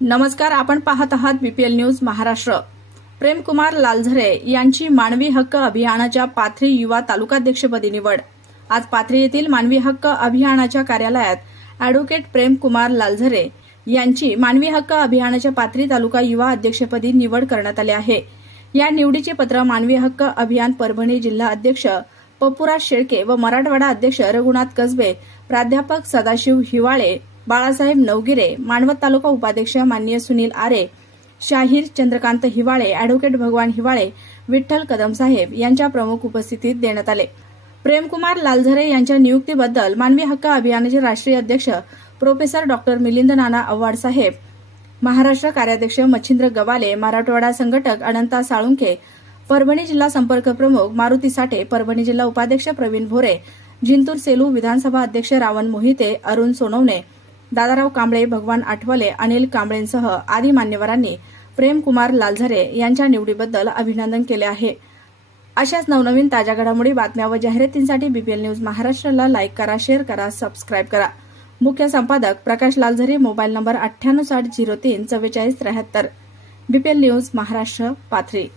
नमस्कार, आपण पाहत आहात बीपीएल न्यूज महाराष्ट्र। प्रेमकुमार लालझरे यांची मानवी हक्क अभियानाच्या पाथरी युवा तालुकाध्यक्षपदी निवड। आज पाथरी येथील मानवी हक्क अभियानाच्या कार्यालयात अॅडव्होकेट प्रेमकुमार लालझरे यांची मानवी हक्क अभियानाच्या पाथरी तालुका युवा अध्यक्षपदी निवड करण्यात आली आहे। या निवडीचे पत्र मानवी हक्क अभियान परभणी जिल्हा अध्यक्ष पप्पूराज शेळके व मराठवाडा अध्यक्ष रघुनाथ कसबे, प्राध्यापक सदाशिव हिवाळे, बाळासाहेब नवगिरे, मानवत तालुका उपाध्यक्ष माननीय सुनील आरे, शाहीर चंद्रकांत हिवाळे, अॅडव्होकेट भगवान हिवाळे, विठ्ठल कदम साहेब यांच्या प्रमुख उपस्थितीत देण्यात आले। प्रेमकुमार लालझरे यांच्या नियुक्तीबद्दल मानवी हक्क अभियानाचे राष्ट्रीय अध्यक्ष प्रोफेसर डॉक्टर मिलिंद नाना आव्हाड साहेब, महाराष्ट्र कार्याध्यक्ष मच्छिंद्र गवाले, मराठवाडा संघटक अनंता साळुंखे, परभणी जिल्हा संपर्क प्रमुख मारुती साठे, परभणी जिल्हा उपाध्यक्ष प्रवीण भोरे, जिंतूर सेलू विधानसभा अध्यक्ष रावण मोहिते, अरुण सोनवणे, दादाराव कांबळे, भगवान आठवले, अनिल कांबळेंसह आदी मान्यवरांनी प्रेमकुमार लालझरे यांच्या निवडीबद्दल अभिनंदन केले आहे। अशाच नवनवीन ताज्या घडामोडी, बातम्या व जाहिरातींसाठी बीपीएल न्यूज महाराष्ट्राला लाईक करा, शेअर करा, सबस्क्राईब करा। मुख्य संपादक Prakash Lalzare, mobile number 9860344473। BPL news Maharashtra, Pathri.